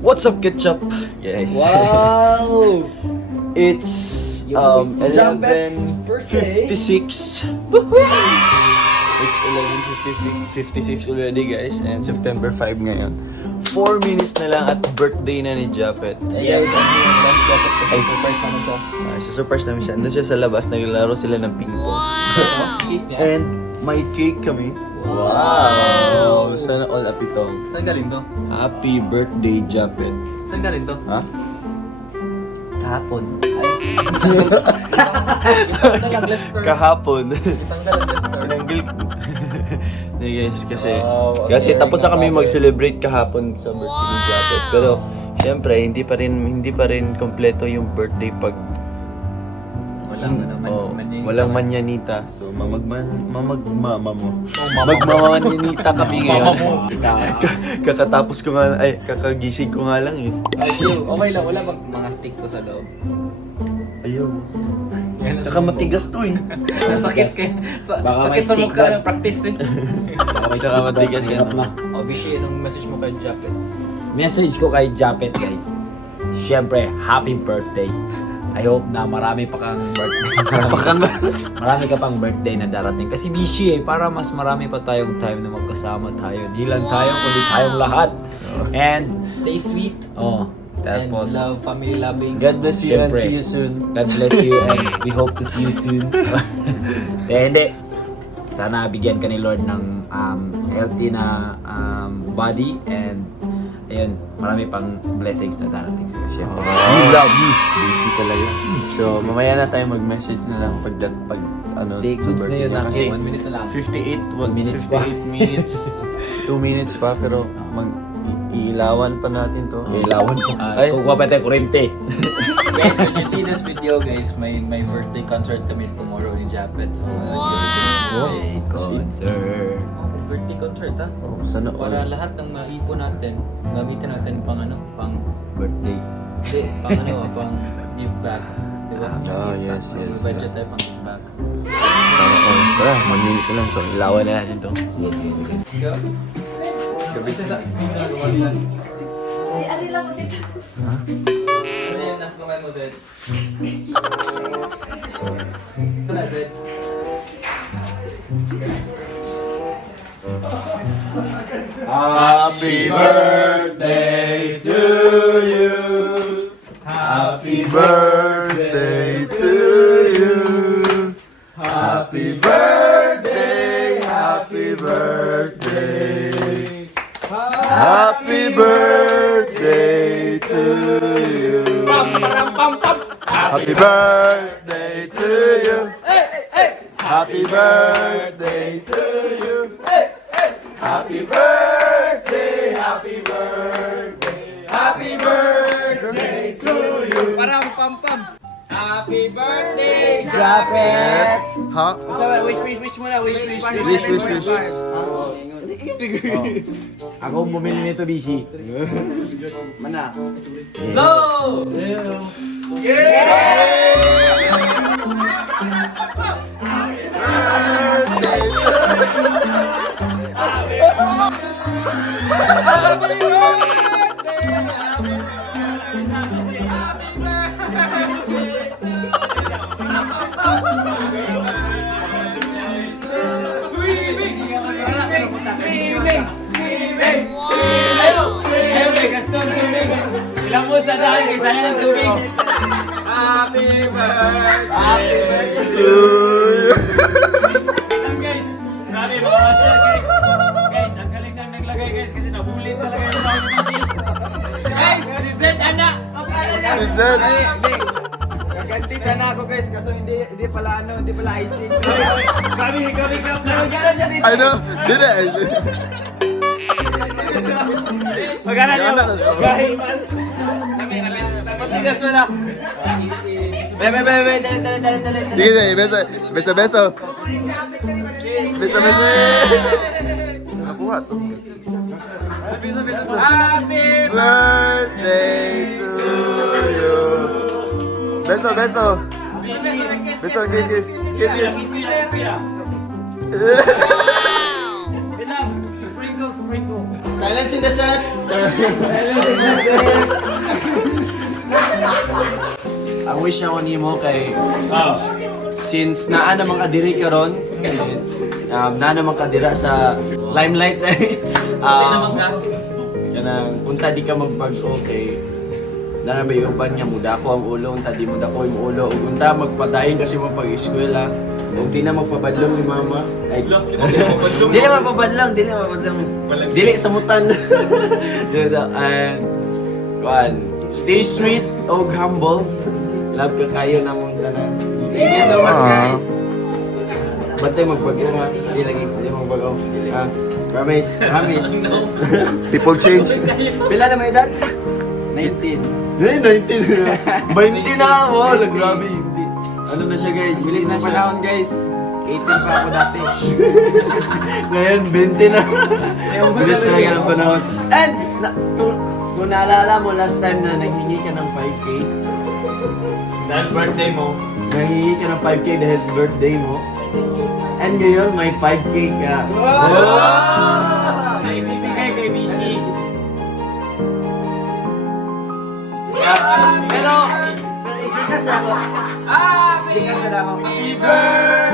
What's up, Ketchup? Yes. Wow! It's Japet's birthday. 11:56. It's 11:56 already, guys, and September 5 ngayon. 4 minutes na lang at birthday na ni Japet. Yes, ay surprise naman siya. Surprise namin siya. Andun siya sa labas, naglalaro sila ng ping pong. And may cake kami. Wow! Sana all up itong. Saan galing to? Happy birthday, Japet. Saan galing to? Ha? Kahapon. Itang Lester. Kahapon. Itang Lester. Pinanggil ko. Guys, Wow, kasi tapos na kami grabe. mag-celebrate kahapon sa birthday ni Japet. Pero syempre hindi pa rin kompleto yung birthday pag walang manyanita. So magmamanyanita kami ngayon. Kakatapos ko nga kakagising ko nga lang eh. Okay lang, wala mga stick to sa loob. Ayaw. Tsaka matigas to eh. Sakit sakit sa mukha ng practice eh. Tsaka matigas yan. O Bishi, anong message mo kay Japet? Message ko kay Japet, guys. Siyempre, happy birthday. I hope na marami pa kang birthday. Marami ka pang birthday na darating. Kasi Bishi para mas marami pa tayong time na magkasama tayo. Di lang tayo, kundi tayong lahat. And, Stay sweet. And tapos, love, family loving. God bless you and Siyempre. see you soon. God bless you and we hope to see you soon. Hindi. Sana bigyan ka ni Lord ng healthy na body and ayun, marami pang blessings na darating sa'yo. Siyempre. We love you. Busy talaga. So, mamaya na tayo mag-message na lang pag Day goods na yun, Kasi 1 minute na lang. 58 minutes pa. minutes. 2 minutes pa, pero iilawan pa natin to. Iilawan pa. Ay, Kung kapatid, kurente. Guys, when you see this video, guys, may birthday concert kami tomorrow ni Japet. So, Concert. birthday concert ha? Sana Para all. lahat ng maipon natin, gamitin natin pang Birthday. pang give back. Diba? Yes. May budget tayo pang give back. Sana all. Tara, 1 minute na lang. So, ilawan na natin to. Ikaw? Gabi sa ginagawa nila. Ay, ari lang mo dito. Ano yung nasungan mo, Zed? Ito na, Zed. Happy birthday to you. Happy birthday to you. Happy birthday, happy birthday. Happy birthday to you. Happy birthday to you. Happy birthday to you. Happy birthday, happy birthday, happy birthday to you. Parang pam-pam. Happy birthday, Japet! Ha? Wish muna, wish. Wish. Ako bumili nito, Bishi. Go! Ilang mo sa dahil kay sayang ng tubig. Happy birthday! Happy birthday To you. lang, guys. Grabe, mga master. Guys, ang galing nang naglagay, guys, kasi nabulit talaga yung tao ni Bishi. Guys, si Zed, anak! Is that? Gaganti sana ako guys, kaso hindi pala icing. Kami ka. I know. Did I? Magana niyo. Gahiman. Matigas mo na. Bebe, dali. Sige, beso. Beso. Nakuha to. Happy Birthday to you. Beso. Beso, kiss. Bilang. Silence in the set! Ang wish na ko nimo kay since naa naman ka diri karon, naa naman ka dira sa limelight kanang unta di ka magbag-o kay na may uban nga muda ko ang ulo, unta di muda ko yung ulo, ug unta magpadayon kasi mo pag-eskwela, ug di na magpabadlong ni mama. Ay, di na magpabadlong, dili samutan. And kuan, stay sweet og humble. Love ka kayo na mong tanan. Thank you so much, guys. Bantay magpag-o ha. Di magpag-o. Ha? Promise. People change. Pila na may edad? 19. 19. 20 na ako. Wala, grabe. Hindi. Ano na siya, guys? Bilis na panahon guys. 18 pa ako dati. Ngayon, 20 na. Bilis talaga ng panahon. And, kung naalala mo, last time na naghingi ka ng 5K. Dahil birthday mo. Naghingi ka ng 5K dahil birthday mo. And ngayon, may 5K ka. Ay, ibibigay kay BC. Pero, isikas na ako. Isikas na ako. Happy birthday!